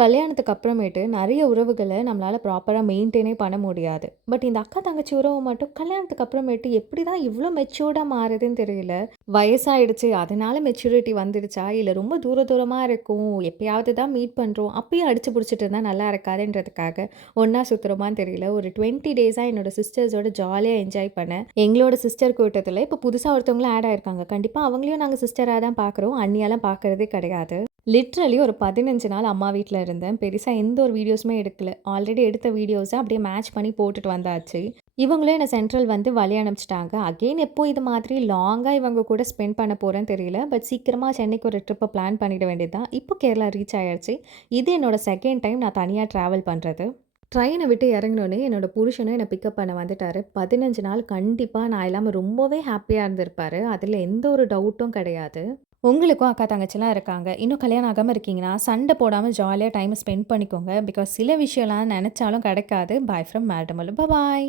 கல்யாணத்துக்கு அப்புறமேட்டு நெறைய உறவுகள நம்மளால ப்ராப்பரா மெயின்டெயினே பண்ண முடியாது. பட் இந்த அக்கா, தங்கச்சி உறவு மட்டும் கல்யாணத்துக்கு அப்புறமேட்டு எப்படி தான் இவ்ளோ மெச்சூர்டா மாறுதுன்னு தெரியல. வயசாயிடுச்சு அதனால மெச்சூரிட்டி வந்துடுச்சா? இல்ல ரொம்ப தூரமா இருக்கோம். எப்பயாவது தான் மீட் பண்றோம். அப்பயும் அடிச்சு புடிச்சுட்டு இருந்தா நல்லா இருக்காதுன்றதுக்காக ஒண்ணா சுத்துறோமான்னு தெரியல. ஒரு 20 டேஸா என்னோட சிஸ்டர்ஸோட ஜாலியா என்ஜாய் பண்ணேன். எங்களோட சிஸ்டர் கூட்டத்தில இப்ப புதுசா ஒருத்தவங்களும் ஆட் ஆயிருக்காங்க. கண்டிப்பா அவங்களையும் நாங்க சிஸ்டரா தான் பார்க்குறோம். அண்ணியாலாம் பார்க்கறதே கிடையாது. லிட்ரலி ஒரு 15 நாள் அம்மா வீட்ல இருந்தேன். பெருசா எந்த ஒரு வீடியோஸுமே எடுக்கல. ஆல்ரெடி எடுத்த வீடியோஸ அப்படியே மேட்ச் பண்ணி போட்டுட்டு வந்தாச்சு. இவங்களும் என்ன சென்ட்ரல் வந்து வழி அனுப்பிச்சுட்டாங்க. அகைன் எப்போ இது மாதிரி லாங்கா இவங்க கூட ஸ்பெண்ட் பண்ண போறேன்னு தெரியல. பட் சீக்கிரமா சென்னைக்கு ஒரு ட்ரிப்ப பிளான் பண்ணிட வேண்டியது தான். இப்போ கேரளா ரீச் ஆயாச்சு. இது என்னோட 2ண்ட் டைம் நான் தனியா ட்ராவல் பண்றது. ட்ரெயின விட்டு இறங்குனோனே என்னோட புருஷனும் என்ன பிக்கப் பண்ண வந்துட்டாரு. 15 நாள் கண்டிப்பா நான் இல்லாம ரொம்பவே ஹேப்பியா இருந்திருப்பாரு. அதுல எந்த ஒரு டவுட்டும் கிடையாது. உங்களுக்கும் அக்கா, தங்கச்சிலாம் இருக்காங்க. இன்னும் கல்யாணம் ஆகாம இருக்கீங்கன்னா, சண்ட போடாம ஜாலியா டைம ஸ்பெண்ட் பண்ணிக்கோங்க. பிகாஸ் சில விஷயம்லாம் நெனச்சாலும் கிடைக்காது. பாய் ஃப்ரம் மேடமலு. பாய்.